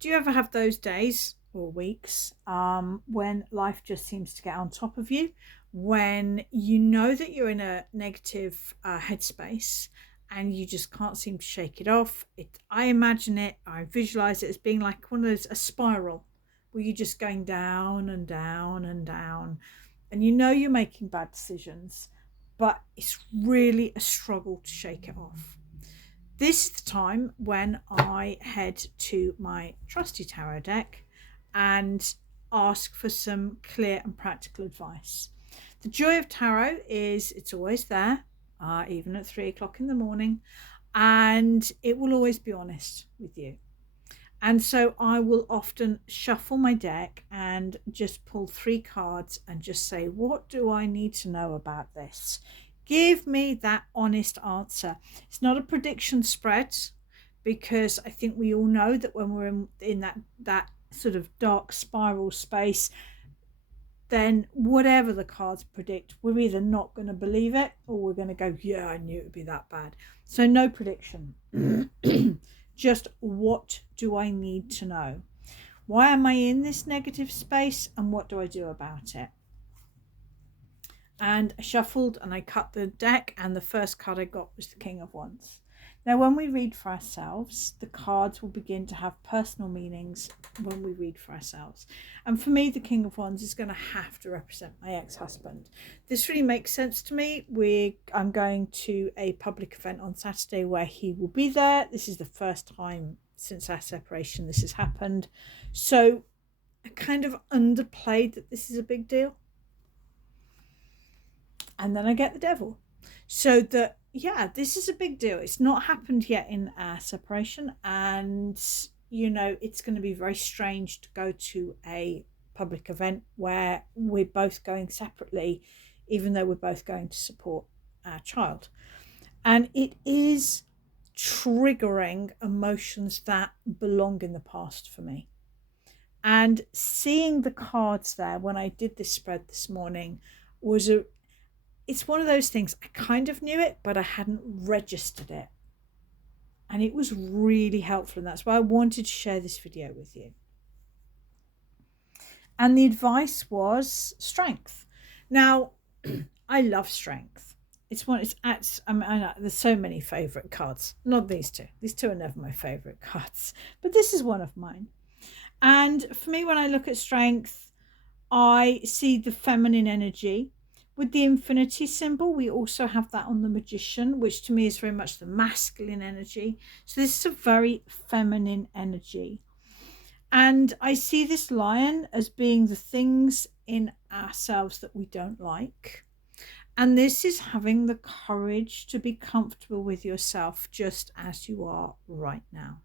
Do you ever have those days or weeks when life just seems to get on top of you, when you know that you're in a negative headspace and you just can't seem to shake it off? I imagine it, I visualize it as being like one of those, a spiral where you're just going down and down and down, and you know you're making bad decisions, but it's really a struggle to shake it off. This is the time when I head to my trusty tarot deck and ask for some clear and practical advice. The joy of tarot is it's always there, even at 3 o'clock in the morning, and it will always be honest with you. And so I will often shuffle my deck and just pull three cards and just say, what do I need to know about this? Give me that honest answer. It's not a prediction spread, because I think we all know that when we're in that sort of dark spiral space, then whatever the cards predict, we're either not going to believe it or we're going to go, yeah, I knew it would be that bad. So no prediction. Just what do I need to know? Why am I in this negative space and what do I do about it? And I shuffled and I cut the deck, and the first card I got was the King of Wands. Now, when we read for ourselves, the cards will begin to have personal meanings when we read for ourselves. And for me, the King of Wands is going to have to represent my ex-husband. This really makes sense to me. I'm going to a public event on Saturday where he will be there. This is the first time since our separation this has happened. So I kind of underplayed that this is a big deal. And then I get the Devil. So that, yeah, this is a big deal. It's not happened yet in our separation, and it's going to be very strange to go to a public event where we're both going separately, even though we're both going to support our child. And it is triggering emotions that belong in the past for me. And seeing the cards there when I did this spread this morning it's one of those things, I kind of knew it, but I hadn't registered it. And it was really helpful. And that's why I wanted to share this video with you. And the advice was strength. Now, I love strength. There's so many favorite cards. Not these two. These two are never my favorite cards, but this is one of mine. And for me, when I look at strength, I see the feminine energy. With the infinity symbol, we also have that on the Magician, which to me is very much the masculine energy. So this is a very feminine energy. And I see this lion as being the things in ourselves that we don't like. And this is having the courage to be comfortable with yourself just as you are right now.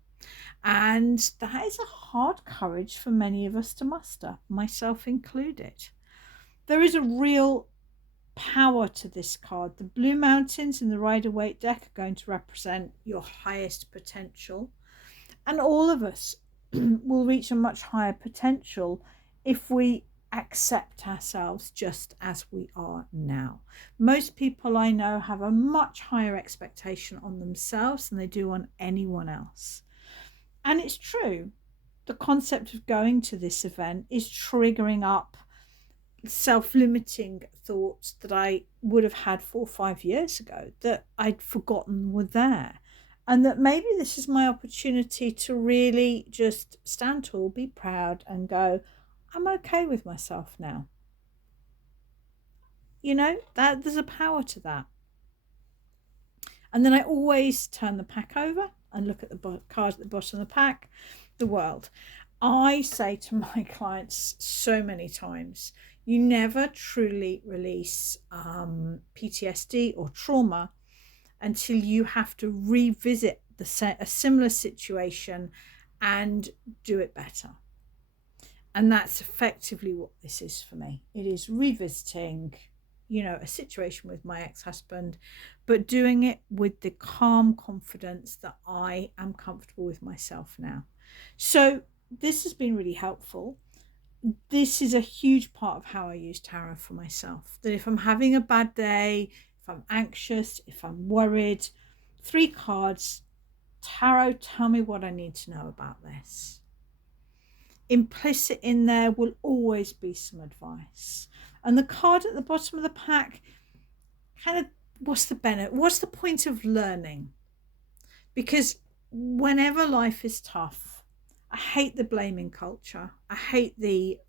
And that is a hard courage for many of us to muster, myself included. There is a real power to this card. The Blue Mountains in the Rider-Waite deck are going to represent your highest potential. And all of us will reach a much higher potential if we accept ourselves just as we are now. Most people I know have a much higher expectation on themselves than they do on anyone else. And it's true. The concept of going to this event is triggering up self-limiting thoughts that I would have had 4 or 5 years ago that I'd forgotten were there. And that maybe this is my opportunity to really just stand tall, be proud, and go, I'm okay with myself now. That there's a power to that. And then I always turn the pack over and look at the card at the bottom of the pack, the World. I say to my clients so many times, you never truly release PTSD or trauma until you have to revisit a similar situation and do it better. And that's effectively what this is for me. It is revisiting, a situation with my ex-husband, but doing it with the calm confidence that I am comfortable with myself now. So this has been really helpful. This is a huge part of how I use tarot for myself. That if I'm having a bad day, if I'm anxious, if I'm worried, 3 cards, tarot, tell me what I need to know about this. implicit in there will always be some advice. And the card at the bottom of the pack, kind of, what's the benefit? What's the point of learning? Because whenever life is tough, I hate the blaming culture. I hate the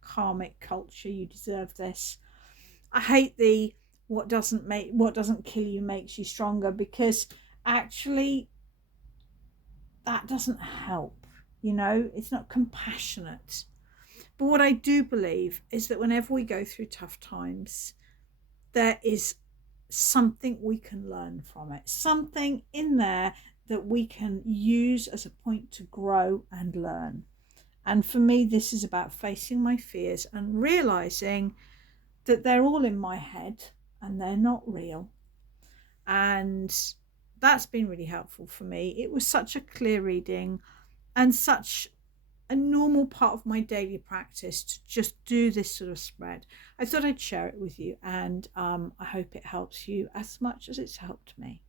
karmic culture. You deserve this. I hate the what doesn't kill you makes you stronger, because actually that doesn't help. It's not compassionate. But what I do believe is that whenever we go through tough times, there is something we can learn from it, something in there that we can use as a point to grow and learn. And for me, this is about facing my fears and realizing that they're all in my head and they're not real. And that's been really helpful for me. It was such a clear reading and such a normal part of my daily practice to just do this sort of spread. I thought I'd share it with you, and I hope it helps you as much as it's helped me.